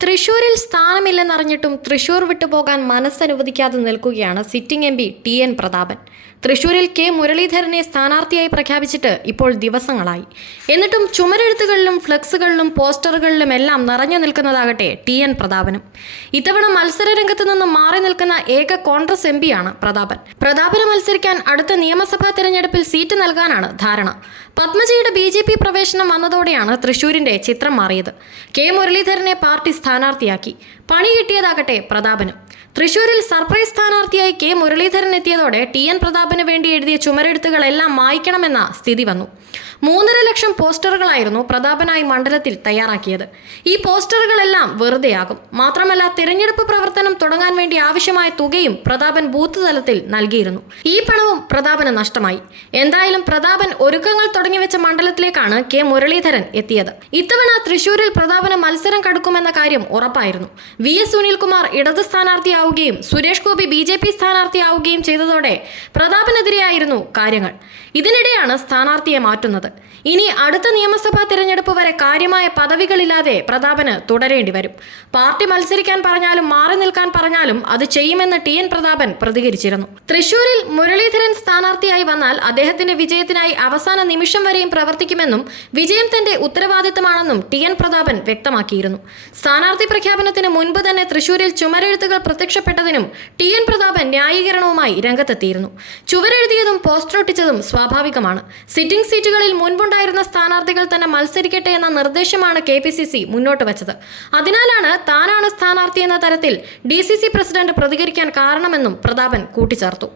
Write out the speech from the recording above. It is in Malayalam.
തൃശൂരിൽ സ്ഥാനമില്ലെന്നറിഞ്ഞിട്ടും തൃശൂർ വിട്ടുപോകാൻ മനസ്സനുവദിക്കാതെ നിൽക്കുകയാണ് sitting M P T N Prathapan. തൃശൂരിൽ കെ മുരളീധരനെ സ്ഥാനാർത്ഥിയായി പ്രഖ്യാപിച്ചിട്ട് ഇപ്പോൾ ദിവസങ്ങളായി. എന്നിട്ടും ചുമരെഴുത്തുകളിലും ഫ്ലെക്സുകളിലും പോസ്റ്ററുകളിലും എല്ലാം നിറഞ്ഞു നിൽക്കുന്നതാകട്ടെ ടി എൻ പ്രതാപനും. ഇത്തവണ മത്സര രംഗത്ത് നിന്ന് മാറി നിൽക്കുന്ന ഏക കോൺഗ്രസ് എം പിയാണ് പ്രതാപൻ. പ്രതാപന് മത്സരിക്കാൻ അടുത്ത നിയമസഭാ തെരഞ്ഞെടുപ്പിൽ സീറ്റ് നൽകാനാണ് ധാരണ. പത്മജിയുടെ ബി പ്രവേശനം വന്നതോടെയാണ് തൃശൂരിന്റെ ചിത്രം മാറിയത്. കെ മുരളീധരനെ പാർട്ടി സ്ഥാനാർത്ഥിയാക്കി. പണി കിട്ടിയതാകട്ടെ പ്രതാപനും. തൃശൂരിൽ സർപ്രൈസ് സ്ഥാനാർത്ഥിയായി കെ മുരളീധരൻ എത്തിയതോടെ ടി എൻ പ്രതാപന് വേണ്ടി എഴുതിയ ചുമരെഴുത്തുകളെല്ലാം മായ്ക്കണമെന്ന സ്ഥിതി വന്നു. മൂന്നര ലക്ഷം പോസ്റ്ററുകളായിരുന്നു പ്രതാപനായി മണ്ഡലത്തിൽ തയ്യാറാക്കിയത്. ഈ പോസ്റ്ററുകളെല്ലാം വെറുതെയാകും. മാത്രമല്ല തിരഞ്ഞെടുപ്പ് പ്രവർത്തനം തുടങ്ങാൻ വേണ്ടി ആവശ്യമായ തുകയും പ്രതാപൻ ബൂത്ത് തലത്തിൽ നൽകിയിരുന്നു. ഈ പണവും പ്രതാപന് നഷ്ടമായി. എന്തായാലും പ്രതാപൻ ഒരുക്കങ്ങൾ തുടങ്ങിവെച്ച മണ്ഡലത്തിലേക്കാണ് കെ മുരളീധരൻ എത്തിയത്. ഇത്തവണ തൃശൂരിൽ പ്രതാപന് മത്സരം കടുക്കുമെന്ന കാര്യം ഉറപ്പായിരുന്നു. വി എസ് സുനിൽകുമാർ ഇടത് സ്ഥാനാർത്ഥിയാവുകയും Suresh Gopi B J P സ്ഥാനാർത്ഥിയാവുകയും ചെയ്തതോടെ പ്രതാപനെതിരെയായിരുന്നു കാര്യങ്ങൾ. ഇതിനിടെയാണ് സ്ഥാനാർത്ഥിയെ മാറ്റുന്നത്. ഇനി അടുത്ത നിയമസഭാ തിരഞ്ഞെടുപ്പ് വരെ കാര്യമായ പദവികളില്ലാതെ പ്രതാപന് തുടരേണ്ടി വരും. പാർട്ടി മത്സരിക്കാൻ പറഞ്ഞാലും മാറി നിൽക്കാൻ പറഞ്ഞാലും അത് ചെയ്യുമെന്ന് ടി എൻ പ്രതാപൻ പ്രതികരിച്ചിരുന്നു. തൃശൂരിൽ മുരളീധരൻ സ്ഥാനാർത്ഥിയായി വന്നാൽ അദ്ദേഹത്തിന്റെ വിജയത്തിനായി അവസാന നിമിഷം വരെയും പ്രവർത്തിക്കുമെന്നും വിജയം തന്റെ ഉത്തരവാദിത്തമാണെന്നും ടി എൻ പ്രതാപൻ വ്യക്തമാക്കിയിരുന്നു. സ്ഥാനാർത്ഥി പ്രഖ്യാപനത്തിന് മുൻപ് തന്നെ തൃശൂരിൽ ചുമരെഴുത്തുകൾ പ്രത്യക്ഷപ്പെട്ടതിനും ടി എൻ പ്രതാപൻ ന്യായീകരണവുമായി രംഗത്തെത്തിയിരുന്നു. ചുവരെഴുതിയതും പോസ്റ്ററൊട്ടിച്ചതും സ്വാഭാവികമാണ്. സിറ്റിംഗ് സീറ്റുകളിൽ മുൻപുണ്ടായിരുന്ന സ്ഥാനാർത്ഥികൾ തന്നെ മത്സരിക്കട്ടെ എന്ന നിർദ്ദേശമാണ് കെ പി സി സി മുന്നോട്ട് വച്ചത്. അതിനാലാണ് താനാണ് സ്ഥാനാർത്ഥി എന്ന തരത്തിൽ ഡി സി സി പ്രസിഡന്റ് പ്രതികരിക്കാൻ കാരണമെന്നും പ്രതാപൻ കൂട്ടിച്ചേർത്തു.